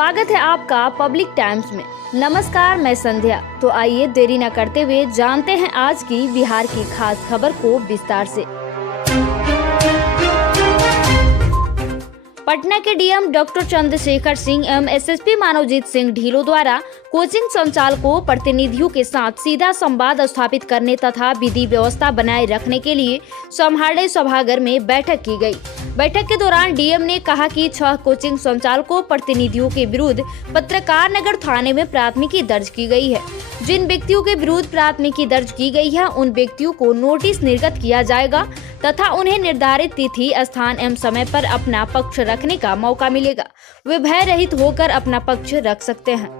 स्वागत है आपका पब्लिक टाइम्स में। नमस्कार, मैं संध्या। तो आइए देरी न करते हुए जानते हैं आज की बिहार की खास खबर को विस्तार से। पटना के डीएम डॉक्टर चंद्रशेखर सिंह एवं एसएसपी मानवजीत सिंह ढिल्लों द्वारा कोचिंग संचालकों प्रतिनिधियों के साथ सीधा संवाद स्थापित करने तथा विधि व्यवस्था बनाए रखने के लिए समाहरणालय सभागार में बैठक की गई। बैठक के दौरान डीएम ने कहा कि 6 कोचिंग संचालकों प्रतिनिधियों के विरुद्ध पत्रकार नगर थाने में प्राथमिकी दर्ज की गई है। जिन व्यक्तियों के विरुद्ध प्राथमिकी दर्ज की गई है उन व्यक्तियों को नोटिस निर्गत किया जाएगा तथा उन्हें निर्धारित तिथि, स्थान एवं समय पर अपना पक्ष रखने का मौका मिलेगा। वे भय रहित होकर अपना पक्ष रख सकते हैं।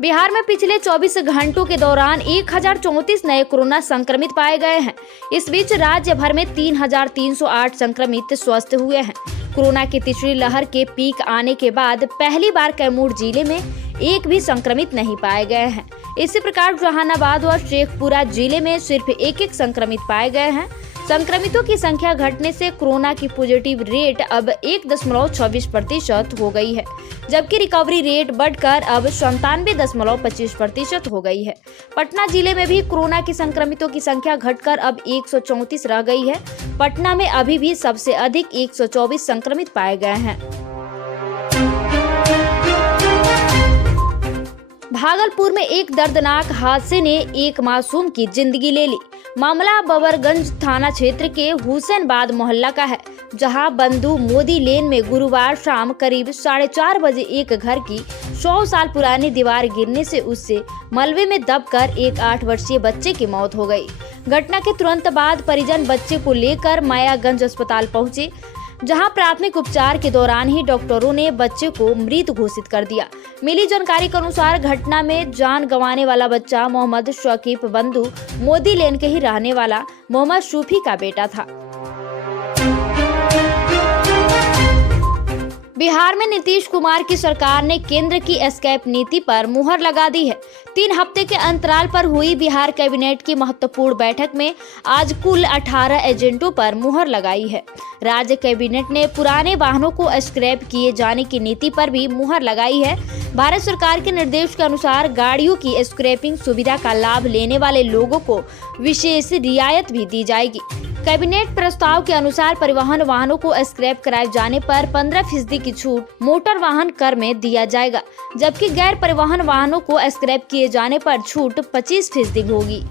बिहार में पिछले 24 घंटों के दौरान 1034 नए कोरोना संक्रमित पाए गए हैं। इस बीच राज्य भर में 3308 संक्रमित स्वस्थ हुए हैं। कोरोना की तीसरी लहर के पीक आने के बाद पहली बार कैमूर जिले में एक भी संक्रमित नहीं पाए गए हैं। इसी प्रकार जहानाबाद और शेखपुरा जिले में सिर्फ एक संक्रमित पाए गए हैं। संक्रमितों की संख्या घटने से कोरोना की पॉजिटिव रेट अब 1.26% हो गई है, जबकि रिकवरी रेट बढ़कर अब 97.25% हो गई है। पटना जिले में भी कोरोना की संक्रमितों की संख्या घटकर अब 134 रह गई है। पटना में अभी भी सबसे अधिक 124 संक्रमित पाए गए हैं। भागलपुर में एक दर्दनाक हादसे ने एक मासूम की जिंदगी ले ली। मामला बबरगंज थाना क्षेत्र के हुसैनबाद मोहल्ला का है, जहां बंधु मोदी लेन में गुरुवार शाम करीब 4:30 बजे एक घर की 100 साल पुरानी दीवार गिरने से उससे मलबे में दबकर एक 8 वर्षीय बच्चे की मौत हो गई। घटना के तुरंत बाद परिजन बच्चे को लेकर मायागंज अस्पताल पहुंचे, जहां प्राथमिक उपचार के दौरान ही डॉक्टरों ने बच्चे को मृत घोषित कर दिया। मिली जानकारी के अनुसार घटना में जान गंवाने वाला बच्चा मोहम्मद शकीब बंधु मोदी लेन के ही रहने वाला मोहम्मद शूफी का बेटा था। बिहार में नीतीश कुमार की सरकार ने केंद्र की एस्केप नीति पर मुहर लगा दी है। 3 हफ्ते के अंतराल पर हुई बिहार कैबिनेट की महत्वपूर्ण बैठक में आज कुल 18 एजेंडों पर मुहर लगाई है। राज्य कैबिनेट ने पुराने वाहनों को स्क्रैप किए जाने की नीति पर भी मुहर लगाई है। भारत सरकार के निर्देश के अनुसार गाड़ियों की स्क्रैपिंग सुविधा का लाभ लेने वाले लोगों को विशेष रियायत भी दी जाएगी। कैबिनेट प्रस्ताव के अनुसार परिवहन वाहनों को स्क्रैप कराए जाने पर 15% की छूट मोटर वाहन कर में दिया जाएगा, जबकि गैर परिवहन वाहनों को स्क्रैप किए जाने पर छूट 25% होगी।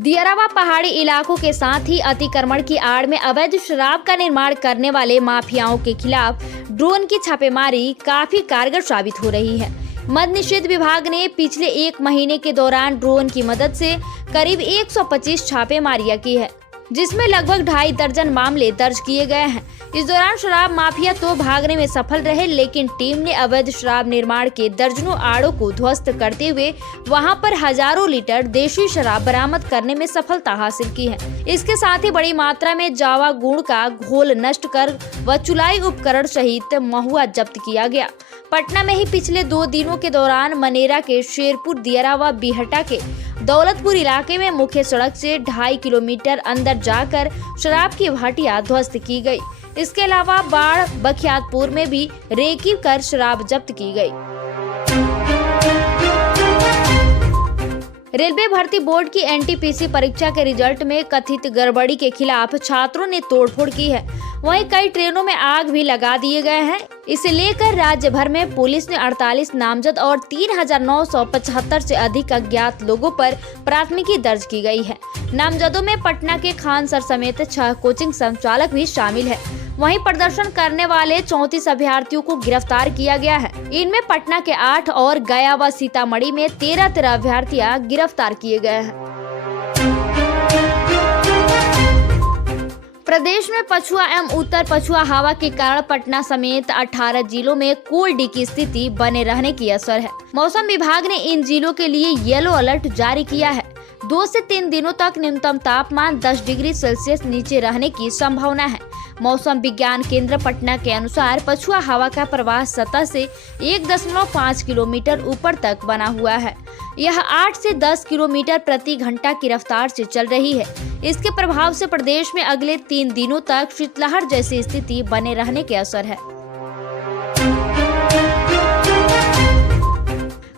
दियारावा पहाड़ी इलाकों के साथ ही अतिक्रमण की आड़ में अवैध शराब का निर्माण करने वाले माफियाओं के खिलाफ ड्रोन की छापेमारी काफी कारगर साबित हो रही है। मद निषेध विभाग ने पिछले 1 महीने के दौरान ड्रोन की मदद से करीब 125 छापेमारियां की है, जिसमें लगभग 2.5 दर्जन मामले दर्ज किए गए हैं। इस दौरान शराब माफिया तो भागने में सफल रहे, लेकिन टीम ने अवैध शराब निर्माण के दर्जनों आड़ों को ध्वस्त करते हुए वहां पर हजारों लीटर देशी शराब बरामद करने में सफलता हासिल की है। इसके साथ ही बड़ी मात्रा में जावा गुड़ का घोल नष्ट कर व चुलाई उपकरण सहित महुआ जब्त किया गया। पटना में ही पिछले 2 दिनों के दौरान मनेरा के शेरपुर दियारावा बिहटा के दौलतपुर इलाके में मुख्य सड़क से 2.5 किलोमीटर अंदर जाकर शराब की भाटियां ध्वस्त की गई। इसके अलावा बाढ़ बखियातपुर में भी रेकी कर शराब जब्त की गई। रेलवे भर्ती बोर्ड की एनटीपीसी परीक्षा के रिजल्ट में कथित गड़बड़ी के खिलाफ छात्रों ने तोड़फोड़ की है। वहीं कई ट्रेनों में आग भी लगा दिए गए हैं। इसे लेकर राज्य भर में पुलिस ने 48 नामजद और 3975 से अधिक अज्ञात लोगों पर प्राथमिकी दर्ज की गई है। नामजदों में पटना के खान सर समेत 6 कोचिंग संचालक भी शामिल है। वहीं प्रदर्शन करने वाले 34 अभ्यर्थियों को गिरफ्तार किया गया है। इनमें पटना के 8 और गया व सीतामढ़ी में 13 अभ्यर्थियां गिरफ्तार किए गए हैं। प्रदेश में पछुआ एवं उत्तर पछुआ हवा के कारण पटना समेत 18 जिलों में कोल्ड डे की स्थिति बने रहने की असर है। मौसम विभाग ने इन जिलों के लिए येलो अलर्ट जारी किया है। 2 से 3 दिनों तक न्यूनतम तापमान 10 डिग्री सेल्सियस नीचे रहने की संभावना है। मौसम विज्ञान केंद्र पटना के अनुसार पछुआ हवा का प्रवाह सतह से 1.5 किलोमीटर ऊपर तक बना हुआ है। यह 8 से 10 किलोमीटर प्रति घंटा की रफ्तार से चल रही है। इसके प्रभाव से प्रदेश में अगले 3 दिनों तक शीतलहर जैसी स्थिति बने रहने के असर है।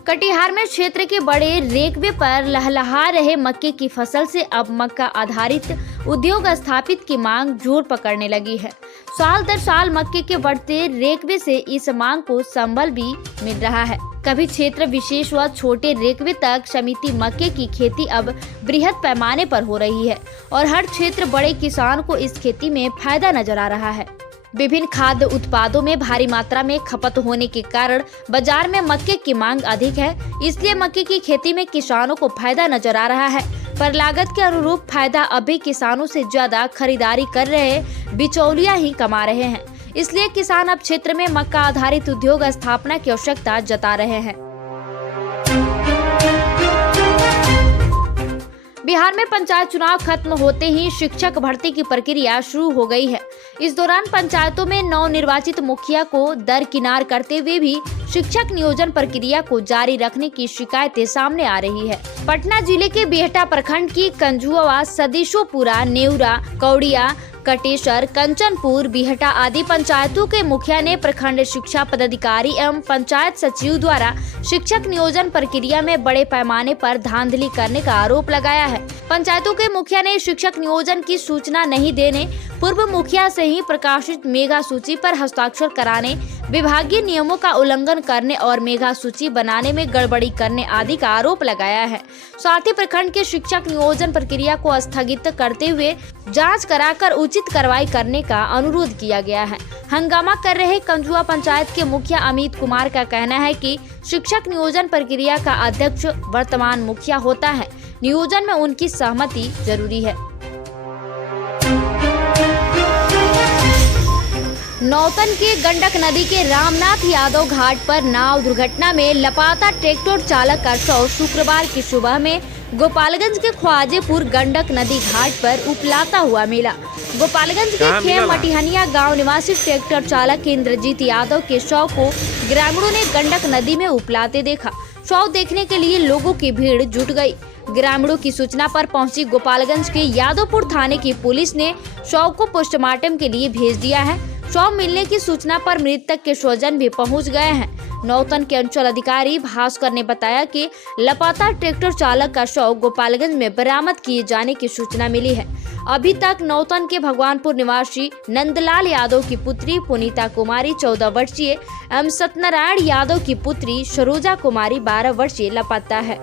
कटिहार में क्षेत्र के बड़े रेकवे पर लहलहा रहे मक्के की फसल से अब मक्का आधारित उद्योग स्थापित की मांग जोर पकड़ने लगी है। साल दर साल मक्के के बढ़ते रेकवे से इस मांग को संबल भी मिल रहा है। कभी क्षेत्र विशेष व छोटे रेकवे तक समिति मक्के की खेती अब बृहद पैमाने पर हो रही है और हर क्षेत्र बड़े किसान को इस खेती में फायदा नजर आ रहा है। विभिन्न खाद्य उत्पादों में भारी मात्रा में खपत होने के कारण बाजार में मक्के की मांग अधिक है, इसलिए मक्के की खेती में किसानों को फायदा नजर आ रहा है। पर लागत के अनुरूप फायदा अभी किसानों से ज्यादा खरीदारी कर रहे बिचौलिया ही कमा रहे हैं। इसलिए किसान अब क्षेत्र में मक्का आधारित उद्योग स्थापना की आवश्यकता जता रहे हैं। बिहार में पंचायत चुनाव खत्म होते ही शिक्षक भर्ती की प्रक्रिया शुरू हो गई है। इस दौरान पंचायतों में नवनिर्वाचित मुखिया को दरकिनार करते हुए भी शिक्षक नियोजन प्रक्रिया को जारी रखने की शिकायतें सामने आ रही है। पटना जिले के बिहटा प्रखंड की कंजुआ, सदीशोपुरा, नेउरा, कौड़िया, कटेसर, कंचनपुर, बिहटा आदि पंचायतों के मुखिया ने प्रखंड शिक्षा पदाधिकारी एवं पंचायत सचिव द्वारा शिक्षक नियोजन प्रक्रिया में बड़े पैमाने पर धांधली करने का आरोप लगाया है। पंचायतों के मुखिया ने शिक्षक नियोजन की सूचना नहीं देने, पूर्व मुखिया से ही प्रकाशित मेगा सूची पर हस्ताक्षर कराने, विभागीय नियमों का उल्लंघन करने और मेगा सूची बनाने में गड़बड़ी करने आदि का आरोप लगाया है। साथ ही प्रखंड के शिक्षक नियोजन प्रक्रिया को स्थगित करते हुए जांच कराकर उचित कार्रवाई करने का अनुरोध किया गया है। हंगामा कर रहे कंजुआ पंचायत के मुखिया अमित कुमार का कहना है कि शिक्षक नियोजन प्रक्रिया का अध्यक्ष वर्तमान मुखिया होता है, नियोजन में उनकी सहमति जरूरी है। नौतन के गंडक नदी के रामनाथ यादव घाट पर नाव दुर्घटना में लापता ट्रैक्टर चालक का शव शुक्रवार की सुबह में गोपालगंज के ख्वाजेपुर गंडक नदी घाट पर उपलाता हुआ मिला। गोपालगंज के खेम मटिहनिया गांव निवासी ट्रैक्टर चालक इंद्रजीत यादव के शव को ग्रामीणों ने गंडक नदी में उपलाते देखा। शव देखने के लिए लोगों की भीड़ जुट गई। ग्रामीणों की सूचना पर पहुंची गोपालगंज के यादवपुर थाने की पुलिस ने शव को पोस्टमार्टम के लिए भेज दिया है। शव मिलने की सूचना पर मृतक के स्वजन भी पहुंच गए हैं। नौतन के अंचल अधिकारी भास्कर ने बताया कि लापता ट्रैक्टर चालक का शव गोपालगंज में बरामद किए जाने की सूचना मिली है। अभी तक नौतन के भगवानपुर निवासी नंदलाल यादव की पुत्री पुनीता कुमारी 14 वर्षीय एवं सत्यनारायण यादव की पुत्री सरोजा कुमारी 12 वर्षीय लापता है।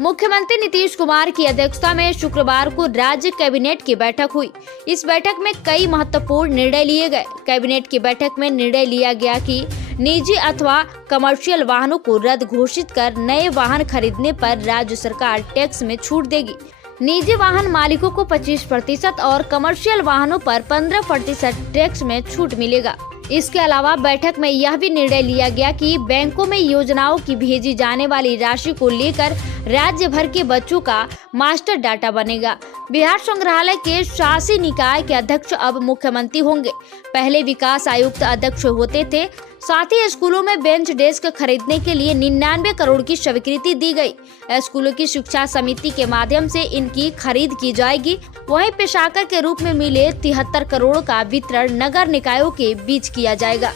मुख्यमंत्री नीतीश कुमार की अध्यक्षता में शुक्रवार को राज्य कैबिनेट की बैठक हुई। इस बैठक में कई महत्वपूर्ण निर्णय लिए गए। कैबिनेट की बैठक में निर्णय लिया गया कि निजी अथवा कमर्शियल वाहनों को रद्द घोषित कर नए वाहन खरीदने पर राज्य सरकार टैक्स में छूट देगी। निजी वाहन मालिकों को 25% और कमर्शियल वाहनों पर 15% टैक्स में छूट मिलेगा। इसके अलावा बैठक में यह भी निर्णय लिया गया कि बैंकों में योजनाओं की भेजी जाने वाली राशि को लेकर राज्य भर के बच्चों का मास्टर डाटा बनेगा। बिहार संग्रहालय के शासी निकाय के अध्यक्ष अब मुख्यमंत्री होंगे। पहले विकास आयुक्त अध्यक्ष होते थे। साथ ही स्कूलों में बेंच डेस्क खरीदने के लिए 99 करोड़ की स्वीकृति दी गई। स्कूलों की शिक्षा समिति के माध्यम से इनकी खरीद की जाएगी। वहीं पेशाकर के रूप में मिले 73 करोड़ का वितरण नगर निकायों के बीच किया जाएगा।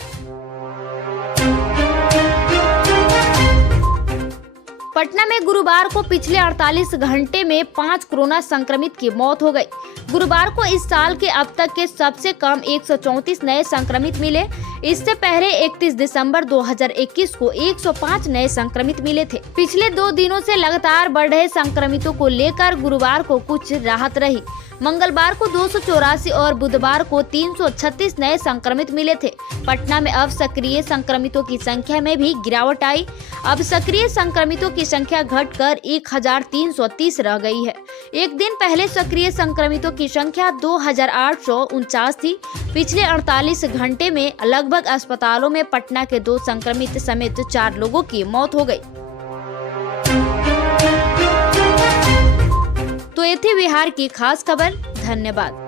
पटना में गुरुवार को पिछले 48 घंटे में 5 कोरोना संक्रमित की मौत हो गई। गुरुवार को इस साल के अब तक के सबसे कम 134 नए संक्रमित मिले। इससे पहले 31 दिसंबर 2021 को 105 नए संक्रमित मिले थे। पिछले 2 दिनों से लगातार बढ़ रहे संक्रमितों को लेकर गुरुवार को कुछ राहत रही। मंगलवार को 284 और बुधवार को 336 नए संक्रमित मिले थे। पटना में अब सक्रिय संक्रमितों की संख्या में भी गिरावट आई। अब सक्रिय संक्रमितों की संख्या घटकर 1330 रह गई है। एक दिन पहले सक्रिय संक्रमितों की संख्या 2849 थी। पिछले 48 घंटे में लगभग अस्पतालों में पटना के 2 संक्रमित समेत 4 लोगों की मौत हो गई। तो ये थी बिहार की खास खबर। धन्यवाद।